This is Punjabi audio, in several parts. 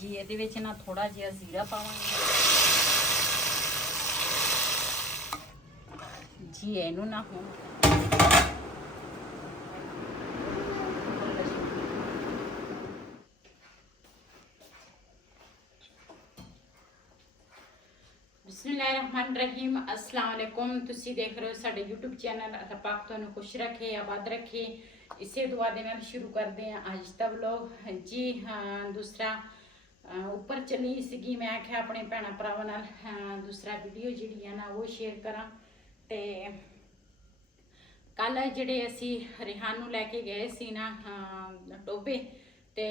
जी ਇਹਦੇ ਵਿੱਚ ਨਾ ਥੋੜਾ ਜਿਹਾ ਜ਼ੀਰਾ ਪਾਵਾਂਗੇ ਜੀ। ਇਹਨੂੰ ਨਾ ਹੁਣ बिस्मिल्लाहिर्रहमानिर्रहीम अस्सलाम वालेकुम। तुसी देख रहे हो साडे यूट्यूब चैनल। अल्लाह पाक तुहानू खुश रखे, आबाद रखे। इसे दुआ दे नाल शुरू करते हैं अज दा व्लॉग जी। हाँ दूसरा उपर चली सीगी, मैं आख्या अपने भैन भरावां नाल दूसरा वीडियो जिहड़ी है ना वो शेयर करा। ते कल जिहड़े असी रिहान नू लैके गए सी ना टोबे, ते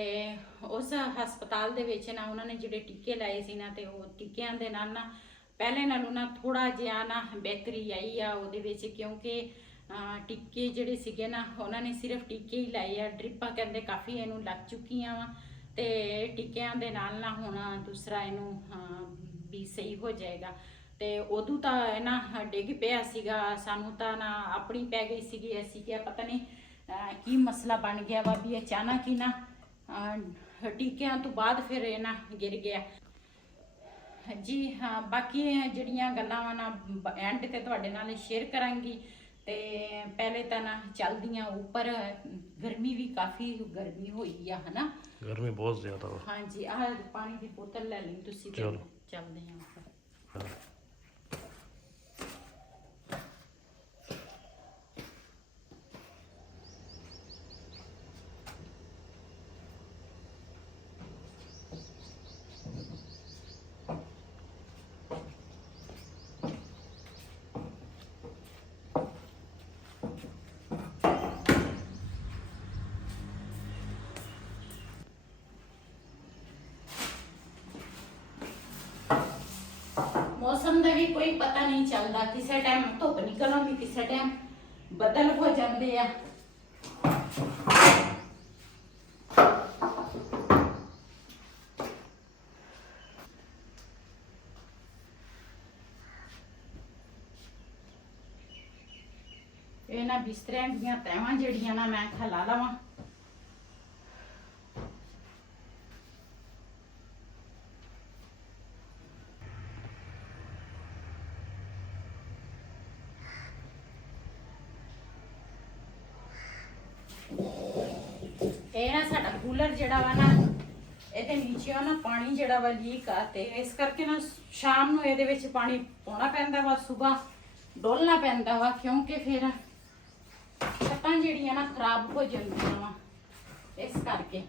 उस हस्पताल दे विच ना उन्होंने जिहड़े टीके लाए सी ना, ते वो टीकियां दे नाल ना पहले नालों ना थोड़ा जिहा ना बेहतरी आई आ उहदे विच, क्योंकि टीके जिहड़े सीगे ना उन्होंने सिर्फ टीके ही लाए आ। ड्रिपां कहंदे काफ़ी इहनूं लग चुकियां वा, ते टीकियां दे नाल ना हुण दूसरा इहनूं भी सही हो जाएगा। ते उदों तां ना डिग पिया सीगा, सानूं तां ना अपनी पै गई सीगी। असीं क्या पता नहीं की मसला बन गया वा भी अचानक ही ना टीकियां तो बाद फिर ये ना गिर गया जी। हाँ बाकी जिहड़ियां गल्लां वा ना एंड ते तुहाडे नाल शेयर करांगी। ते पहले तां ना चलदियां उपर गर्मी भी काफ़ी गर्मी होई आ, है ना गर्मी बहुत ज़्यादा। हाँ जी। आ पानी की बोतल ले ली तुसीं, चलदे हैं उपर। मौसम का भी कोई पता नहीं चलता, किसी टाइम धुप निकल आती, किसी टाइम बदल हो जाते हैं। ये ना बिस्तरियां दी तैवां जिहड़ियां ना मैं ला लवां। ਇਹ ਨਾ ਸਾਡਾ ਕੂਲਰ ਜਿਹੜਾ ਵਾ ਨਾ ਇਹਦੇ ਨੀਚੇ ਨਾ ਪਾਣੀ ਜਿਹੜਾ ਵਾ ਲੀਕ ਆ, ਤੇ ਇਸ ਕਰਕੇ ਨਾ ਸ਼ਾਮ ਨੂੰ ਇਹਦੇ ਵਿੱਚ ਪਾਣੀ ਪਾਉਣਾ ਪੈਂਦਾ ਵਾ, ਸਵੇਰ ਡੋਲਣਾ ਪੈਂਦਾ ਵਾ, ਕਿਉਂਕਿ ਫਿਰ ਛੱਤਾਂ ਜਿਹੜੀਆਂ ਨਾ ਖਰਾਬ ਹੋ ਜਾਂਦੀਆਂ ਵਾ ਇਸ ਕਰਕੇ।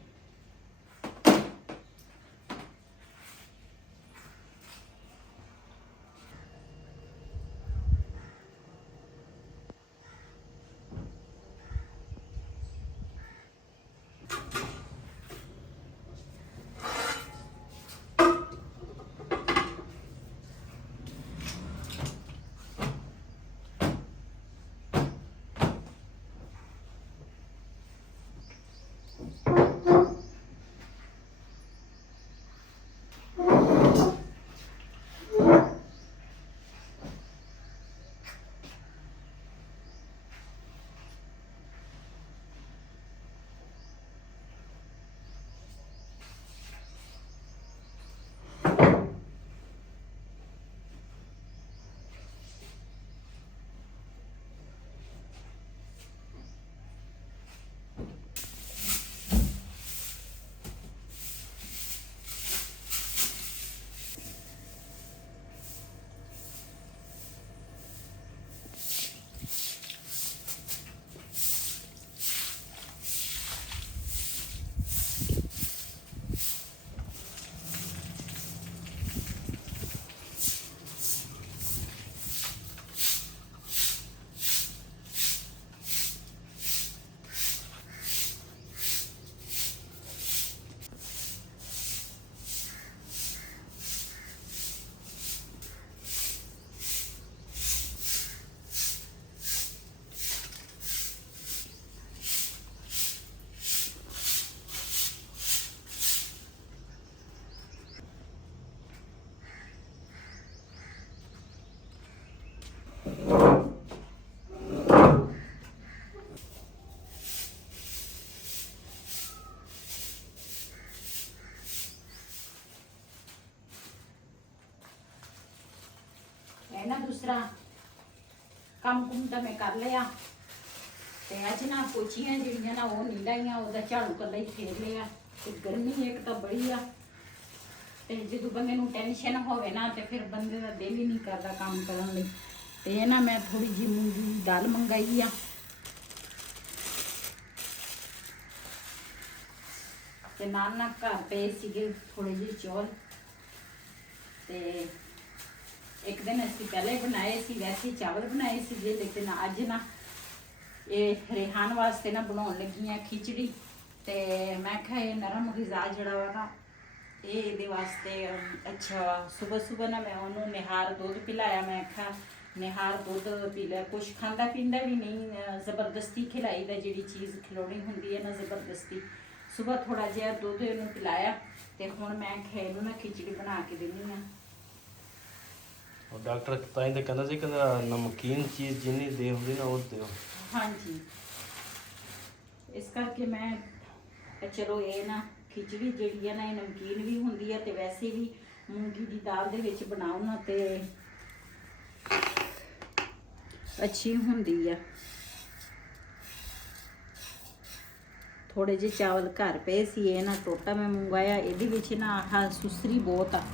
ਦੂਸਰਾ ਕੰਮ ਕੁੰਮ ਤਾਂ ਮੈਂ ਕਰ ਲਿਆ ਤੇ ਅੱਜ ਨਾ ਪੋਚੀਆਂ ਜਿਹੜੀਆਂ ਨਾ ਉਹ ਨਹੀਂ ਲਾਈਆਂ, ਉਹਦਾ ਝਾੜੂ ਕੱਲਾ ਹੀ ਫੇਰ ਲਿਆ। ਤੇ ਗਰਮੀ ਇੱਕ ਤਾਂ ਬੜੀ ਆ ਤੇ ਜਦੋਂ ਬੰਦੇ ਨੂੰ ਟੈਨਸ਼ਨ ਹੋਵੇ ਨਾ ਤੇ ਫਿਰ ਬੰਦੇ ਦਾ ਦਿਲ ਹੀ ਨਹੀਂ ਕਰਦਾ ਕੰਮ ਕਰਨ ਲਈ। ਤੇ ਇਹ ਨਾ ਮੈਂ ਥੋੜੀ ਜਿਹੀ ਮੂੰਗੀ ਦੀ ਦਾਲ ਮੰਗਾਈ ਆ ਤੇ ਨਾਲ ਨਾਲ ਘਰ ਪਏ ਸੀਗੇ ਥੋੜੇ ਜਿਹੇ ਚੌਲ। ਤੇ ਇੱਕ ਦਿਨ ਅਸੀਂ ਪਹਿਲੇ ਬਣਾਏ ਸੀ, ਵੈਸੇ ਚਾਵਲ ਬਣਾਏ ਸੀਗੇ, ਲੇਕਿਨ ਅੱਜ ਨਾ ਇਹ ਰਿਹਾਨ ਵਾਸਤੇ ਨਾ ਬਣਾਉਣ ਲੱਗੀ ਆ ਖਿਚੜੀ। ਤੇ ਮੈਂ ਕਿਹਾ ਇਹ ਨਰਮ ਗਿਜ਼ਾ ਜਿਹੜਾ ਵਾ ਨਾ ਇਹ ਇਹਦੇ ਵਾਸਤੇ ਅੱਛਾ। ਸਵੇਰ ਨਾ ਮੈਂ ਉਹਨੂੰ ਨਿਹਾਰ ਦੁੱਧ ਪਿਲਾਇਆ। ਮੈਂ ਕਿਹਾ ਨਿਹਾਰ ਦੁੱਧ ਪੀ ਲੈ, ਕੁਛ ਖਾਂਦਾ ਪੀਂਦਾ ਵੀ ਨਹੀਂ, ਜ਼ਬਰਦਸਤੀ ਖਿਲਾਈ ਦਾ, ਜਿਹੜੀ ਚੀਜ਼ ਖਿਲਾਉਣੀ ਹੁੰਦੀ ਹੈ ਨਾ ਜ਼ਬਰਦਸਤੀ। ਸਵੇਰ ਥੋੜਾ ਜਿਹਾ ਦੁੱਧ ਇਹਨੂੰ ਪਿਲਾਇਆ ਤੇ ਹੁਣ ਮੈਂ ਕਿਹਾ ਇਹਨੂੰ ਨਾ ਖਿਚੜੀ ਬਣਾ ਕੇ ਦਿੰਦੀ ਆ। और डॉक्टर ताई तो कहना सी कहंदा नमकीन चीज़ जिन्नी दे होंदी ना वो दिओ। हाँ जी, इस करके मैं चलो ये ना खिचड़ी जिहड़ी है ना ये नमकीन भी होंदी है ते वैसे भी मूंगी दी दाल दे विच बनाओ ना ते अच्छी होंदी है। थोड़े जे चावल घर पे सी, ये ना टोटा मैं मंगवाया, ये विच ना आह सुसरी बहुत आ,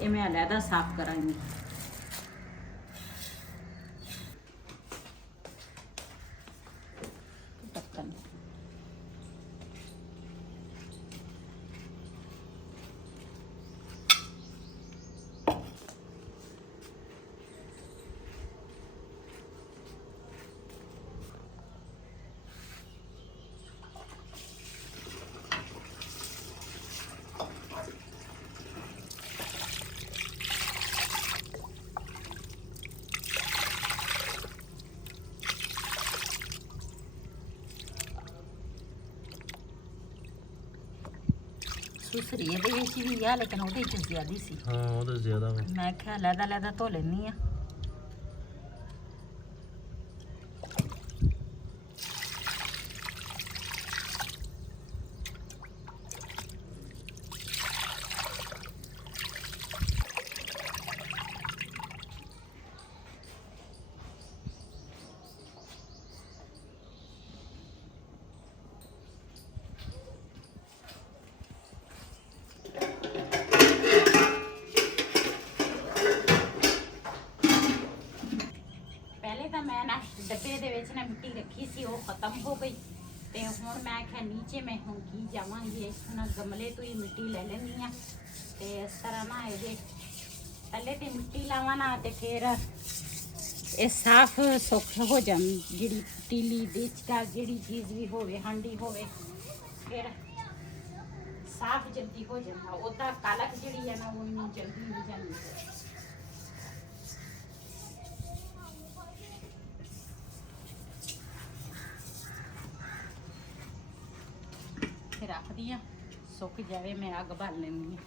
ये मैं अलहदा साफ करांगी। ਸੁਸਰੀ ਇਹਦੇ ਵਿੱਚ ਵੀ ਆ, ਲੇਕਿਨ ਉਹਦੇ ਚ ਜ਼ਿਆਦਾ ਸੀ। हाँ वो तो ज़्यादा वा। ਮੈਂ ਕਿਹਾ ਲੈਦਾ ਲੈਦਾ ਧੋ ਲੈਣੀ ਆ। ਪਹਿਲੇ ਤਾਂ ਮੈਂ ਨਾ ਡੱਬੇ ਦੇ ਵਿੱਚ ਨਾ ਮਿੱਟੀ ਰੱਖੀ ਸੀ, ਉਹ ਖਤਮ ਹੋ ਗਈ ਤੇ ਹੁਣ ਮੈਂ ਕਿਹਾ ਨੀਚੇ ਮੈਂ ਹੁਣ ਕੀ ਜਾਵਾਂਗੀ, ਇਸ ਤਰ੍ਹਾਂ ਗਮਲੇ ਤੋਂ ਹੀ ਮਿੱਟੀ ਲੈ ਲੈਂਦੀ ਆ ਤੇ ਇਸ ਤਰ੍ਹਾਂ ਨਾ ਇਹਦੇ ਥੱਲੇ ਤੇ ਮਿੱਟੀ ਲਾਵਾਂ ਨਾ ਤੇ ਫਿਰ ਇਹ ਸਾਫ਼ ਸੁੱਖ ਹੋ ਜਾਂਦੀ। ਜਿਹੜੀ ਪਤੀਲੀ ਦੇਚਕਾ ਜਿਹੜੀ ਚੀਜ਼ ਵੀ ਹੋਵੇ, ਹਾਂਡੀ ਹੋਵੇ, ਫਿਰ ਸਾਫ਼ ਜਲਦੀ ਹੋ ਜਾਂਦਾ। ਉਹਦਾ ਕਾਲਕ ਜਿਹੜੀ ਹੈ ਨਾ ਉਹ ਇੰਨੀ ਜਲਦੀ ਨਹੀਂ ਜਾਂਦੀ। ਫਿਰ ਰੱਖਦੀ ਆ, ਸੁੱਕ ਜਾਵੇ ਮੈਂ ਅੱਗ ਬਾਲ ਲੈਂਦੀ ਆ।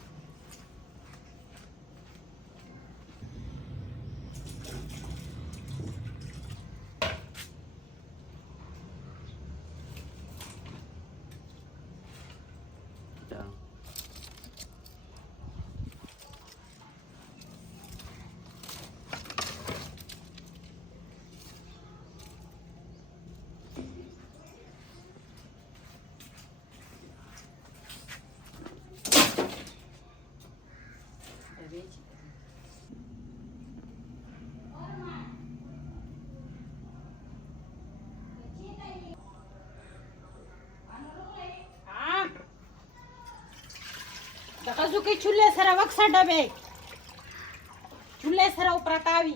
Kazuki chule sara waksa dabe chule sara upratavi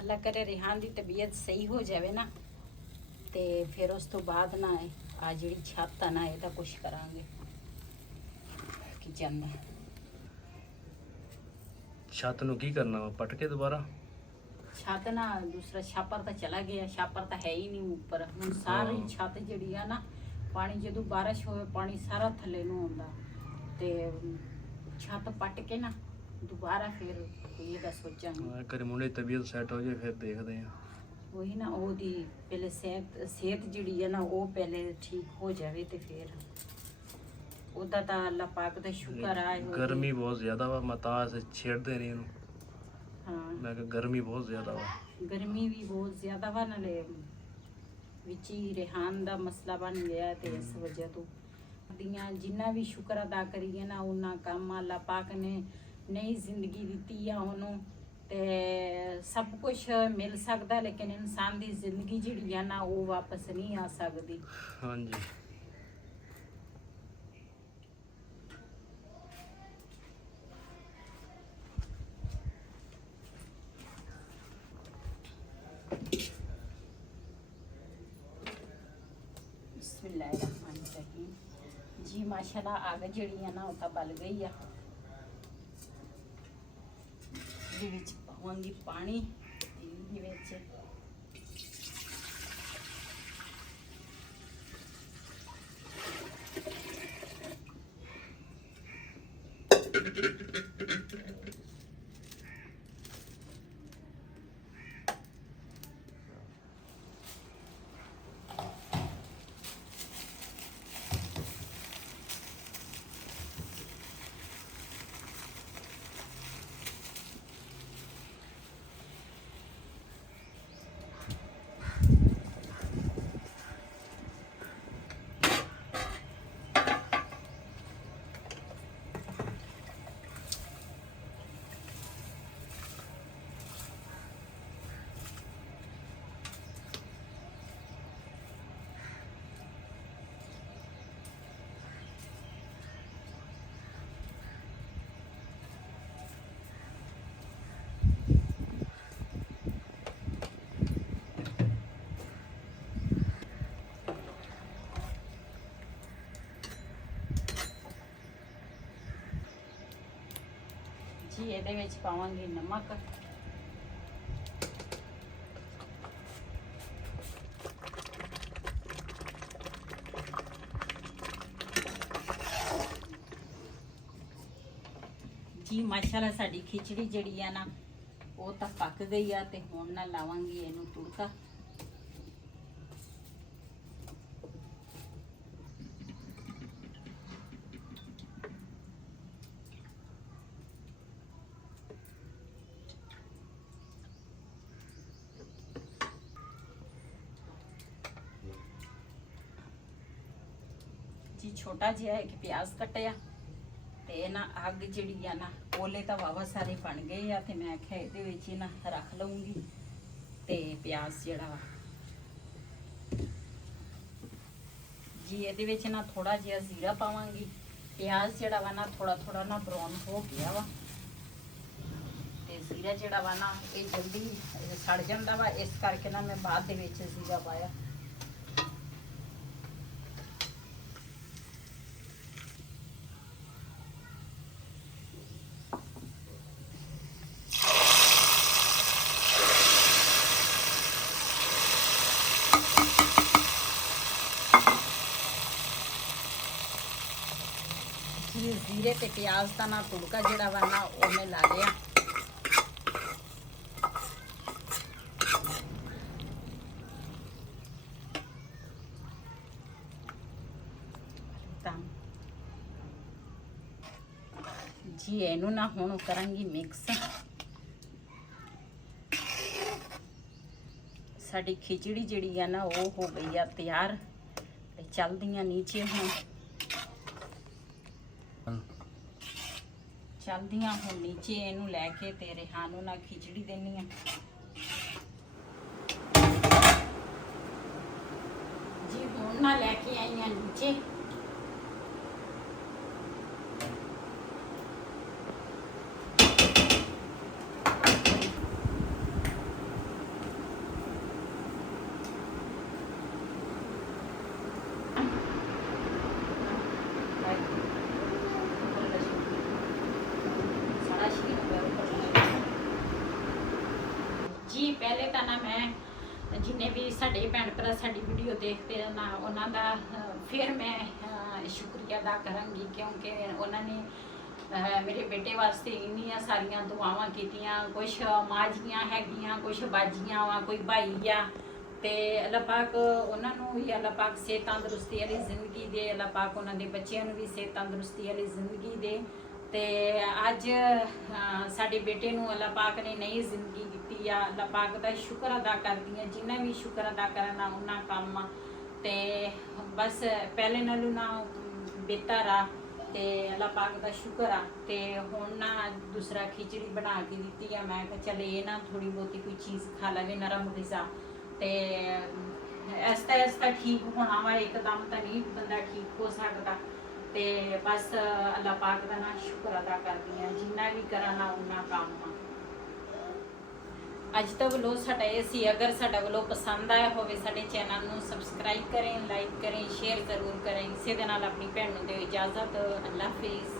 अल्लाह करे रिहान की तबीयत सही हो जाए ना तो फिर उस तो बाद ना आ जी छत है ना यदा कुछ करांगे किचन में। ਛੱਤ ਨੂੰ ਕੀ ਕਰਨਾ ਵਾ, ਪੱਟ ਕੇ ਦੁਬਾਰਾ? ਛੱਤ ਨਾ ਦੂਸਰਾ ਛਾਪਰ ਤਾਂ ਚਲਾ ਗਿਆ, ਛਾਪਰ ਤਾਂ ਹੈ ਹੀ ਨਹੀਂ ਉੱਪਰ। ਹੁਣ ਸਾਰੀ ਹਾਂ। ਛੱਤ ਜਿਹੜੀ ਆ ਨਾ, ਪਾਣੀ ਜਦੋਂ ਬਾਰਿਸ਼ ਹੋਵੇ ਪਾਣੀ ਸਾਰਾ ਥੱਲੇ ਨੂੰ ਆਉਂਦਾ, ਤੇ ਛੱਤ ਪੱਟ ਕੇ ਨਾ ਦੁਬਾਰਾ ਫਿਰ ਕੋਈ ਇਹਦਾ ਸੋਚਾਂਗੇ। ਹਾਂ, ਕਰੇ ਮੁੰਡੇ ਦੀ ਤਬੀਅਤ ਸੈੱਟ ਹੋ ਜਾਏ ਫਿਰ ਦੇਖਦੇ ਆ। ਉਹੀ ਨਾ, ਉਹਦੀ ਪਹਿਲੇ ਸਿਹਤ ਜਿਹੜੀ ਹੈ ਨਾ ਉਹ ਪਹਿਲੇ ਠੀਕ ਹੋ ਜਾਵੇ ਤੇ ਫਿਰ ਉਹਦਾ ਤਾਂ ਅੱਲਾਹ ਪਾਕ ਦਾ ਸ਼ੁਕਰ ਆ। ਗਰਮੀ ਬਹੁਤ ਜ਼ਿਆਦਾ ਵਾ, ਮੈਂ ਤਾਂ ਐਸੇ ਛੇੜਦੇ ਨਹੀਂ ਇਹਨੂੰ। ਹਾਂ, ਮੈਂ ਕਿਹਾ ਗਰਮੀ ਬਹੁਤ ਜ਼ਿਆਦਾ ਵਾ। ਗਰਮੀ ਵੀ ਬਹੁਤ ਜ਼ਿਆਦਾ ਵਾ, ਨਾਲੇ ਵਿੱਚ ਹੀ ਰਿਹਾਨ ਦਾ ਮਸਲਾ ਬਣ ਗਿਆ, ਤੇ ਇਸ ਵਜ੍ਹਾ ਤੋਂ ਦੀਆਂ ਜਿੰਨਾ ਵੀ ਸ਼ੁਕਰ ਅਦਾ ਕਰੀਏ ਨਾ ਉਹਨਾਂ ਕੰਮ ਅੱਲਾਹ ਪਾਕ ਨੇ ਨਈ ਜ਼ਿੰਦਗੀ ਦਿੱਤੀ ਆ ਉਹਨੂੰ, ਤੇ ਸਭ ਕੁਝ ਮਿਲ ਸਕਦਾ, ਲੇਕਿਨ ਇਨਸਾਨ ਦੀ ਜ਼ਿੰਦਗੀ ਜਿਹੜੀ ਆ ਨਾ ਉਹ ਵਾਪਸ ਨਹੀਂ ਆ ਸਕਦੀ। ਹਾਂਜੀ। ਬਿਸਮਿल्लाहिर्रहमानिर्रहीम। जी माशाल्लाह आग ਜਿਹੜੀ ਆ ਨਾ ਉਹ ਤਾਂ ਬਲ ਗਈ ਆ। ਇਹਦੇ ਵਿੱਚ ਪਾਵਾਂਗੀ ਪਾਣੀ, ਇਹਦੇ ਵਿੱਚ ਜੀ ਇਹਦੇ ਵਿੱਚ ਪਾਵਾਂਗੀ ਨਮਕ, ਜੀ ਮਾਸ਼ਾਅੱਲਾ ਸਾਡੀ ਖਿਚੜੀ ਜਿਹੜੀ ਆ ਨਾ ਉਹ ਤਾਂ ਪੱਕ ਗਈ ਆ, ਤੇ ਹੁਣ ਨਾ ਲਾਵਾਂਗੀ ਇਹਨੂੰ ਤੁੜਕਾ। ਜੀ ਛੋਟਾ ਜਿਹਾ ਇੱਕ ਪਿਆਜ਼ ਕੱਟਿਆ, ਤੇ ਨਾ ਅੱਗ ਜਿਹੜੀ ਆ ਨਾ ਕੋਲੇ ਤਾਂ ਵਾਵਾ ਸਾਰੇ ਬਣ ਗਏ ਆ, ਤੇ ਮੈਂ ਆਖਿਆ ਇਹਦੇ ਵਿੱਚ ਹੀ ਨਾ ਰੱਖ ਲਵਾਂਗੀ। ਤੇ ਪਿਆਜ਼ ਜਿਹੜਾ ਵਾ ਜੀ ਇਹਦੇ ਵਿੱਚ ਨਾ ਥੋੜਾ ਜਿਹਾ ਜ਼ੀਰਾ ਪਾਵਾਂਗੀ। ਪਿਆਜ਼ ਜਿਹੜਾ ਵਾ ਨਾ ਥੋੜਾ ਥੋੜਾ ਨਾ ਬਰਾਊਨ ਹੋ ਗਿਆ ਵਾ, ਤੇ ਜ਼ੀਰਾ ਜਿਹੜਾ ਵਾ ਨਾ ਇਹ ਜਲਦੀ ਸੜ ਜਾਂਦਾ ਵਾ, ਇਸ ਕਰਕੇ ਨਾ ਮੈਂ ਬਾਅਦ ਦੇ ਵਿੱਚ ਜ਼ੀਰਾ ਪਾਇਆ। ਜ਼ੀਰੇ ਤੇ ਪਿਆਜ਼ ਦਾ ਨਾ ਤੁੜਕਾ ਜਿਹੜਾ ਵਾ ਨਾ ਉਹ ਮੈਂ ਲਾ ਲਿਆ। ਤਾਂ ਜੀ ਇਹਨੂੰ ਨਾ ਹੁਣ ਕਰਾਂਗੀ ਮਿਕਸ। ਸਾਡੀ ਖਿਚੜੀ ਜਿਹੜੀ ਆ ਨਾ ਉਹ ਹੋ ਗਈ ਆ ਤਿਆਰ, ਤੇ ਚੱਲਦੀਆਂ ਨੀਚੇ ਹੁਣ ਚਲਦੀਆਂ ਹੁਣ ਨੀਚੇ ਇਹਨੂੰ ਲੈ ਕੇ ਤੇ ਰਿਹਾਨ ਨੂੰ ਨਾ ਖਿਚੜੀ ਦੇਣੀ ਆ। ਜੀ ਹੁਣ ਨਾ ਲੈ ਕੇ ਆਈਆਂ ਨੀਚੇ। ਜੀ ਪਹਿਲੇ ਤਾਂ ਨਾ ਮੈਂ ਜਿੰਨੇ ਵੀ ਸਾਡੇ ਭੈਣ ਭਰਾ ਸਾਡੀ ਵੀਡੀਓ ਦੇਖਦੇ ਆ ਨਾ ਉਹਨਾਂ ਦਾ ਫਿਰ ਮੈਂ ਸ਼ੁਕਰੀਆ ਅਦਾ ਕਰਾਂਗੀ, ਕਿਉਂਕਿ ਉਹਨਾਂ ਨੇ ਮੇਰੇ ਬੇਟੇ ਵਾਸਤੇ ਇੰਨੀਆਂ ਸਾਰੀਆਂ ਦੁਆਵਾਂ ਕੀਤੀਆਂ। ਕੁਛ ਮਾਜੀਆਂ ਹੈਗੀਆਂ, ਕੁਛ ਬਾਜੀਆਂ ਵਾ, ਕੋਈ ਭਾਈ ਆ, ਤੇ ਅੱਲਾਹ ਪਾਕ ਉਹਨਾਂ ਨੂੰ ਵੀ ਅੱਲਾਹ ਪਾਕ ਸਿਹਤ ਤੰਦਰੁਸਤੀ ਵਾਲੀ ਜ਼ਿੰਦਗੀ ਦੇ, ਅੱਲਾਹ ਪਾਕ ਉਹਨਾਂ ਦੇ ਬੱਚਿਆਂ ਨੂੰ ਵੀ ਸਿਹਤ ਤੰਦਰੁਸਤੀ ਵਾਲੀ ਜ਼ਿੰਦਗੀ ਦੇ। ਤੇ ਅੱਜ ਸਾਡੇ ਬੇਟੇ ਨੂੰ ਅੱਲਾਹ ਪਾਕ ਨੇ ਨਈ ਜ਼ਿੰਦਗੀ ਦਿੱਤੀ ਆ। ਅੱਲਾਹ ਪਾਕ ਦਾ ਸ਼ੁਕਰ ਅਦਾ ਕਰਦੀ ਹਾਂ, ਜਿੰਨਾ ਵੀ ਸ਼ੁਕਰ ਅਦਾ ਕਰਨਾ ਉਹਨਾਂ ਕੰਮ ਆ। ਤੇ ਬਸ ਪਹਿਲੇ ਨਾਲੋਂ ਨਾ ਬਿਹਤਰ ਆ, ਤੇ ਅੱਲਾਹ ਪਾਕ ਦਾ ਸ਼ੁਕਰ ਆ। ਤੇ ਹੁਣ ਨਾ ਦੂਸਰਾ ਖਿਚੜੀ ਬਣਾ ਕੇ ਦਿੱਤੀ ਆ, ਮੈਂ ਕਿਹਾ ਚੱਲ ਇਹ ਨਾ ਥੋੜੀ ਬਹੁਤੀ ਕੋਈ ਚੀਜ਼ ਖਾ ਲਵੇ, ਨਰਮ ਗਿਜ਼ਾ। ਤੇ ਐਸਤਾ ਠੀਕ ਹੋਣਾ ਵਾ, ਇੱਕਦਮ ਤਾਂ ਨਹੀਂ ਬੰਦਾ ਠੀਕ ਹੋ ਸਕਦਾ। ਤੇ ਬਸ ਅੱਲਾਹ ਪਾਕ ਦਾ ਨਾ ਸ਼ੁਕਰ ਅਦਾ ਕਰਦੀ ਹਾਂ, ਜਿੰਨਾ ਵੀ ਕਰਾਂ ਨਾ ਉਹਨਾਂ ਕੰਮ ਆ। ਅੱਜ ਦਾ ਵਲੋਗ ਸਾਡਾ ਇਹ ਸੀ। ਅਗਰ ਸਾਡਾ ਵਲੋਗ ਪਸੰਦ ਆਇਆ ਹੋਵੇ ਸਾਡੇ ਚੈਨਲ ਨੂੰ ਸਬਸਕ੍ਰਾਈਬ ਕरें, ਲਾਈਕ करें, शेयर ਜ਼ਰੂਰ करें। ਇਸੇ ਦੇ ਨਾਲ ਆਪਣੀ ਭੈਣ ਨੂੰ ਦਿਓ ਇਜਾਜ਼ਤ। ਅੱਲਾਹ ਹਾਫਿਜ਼।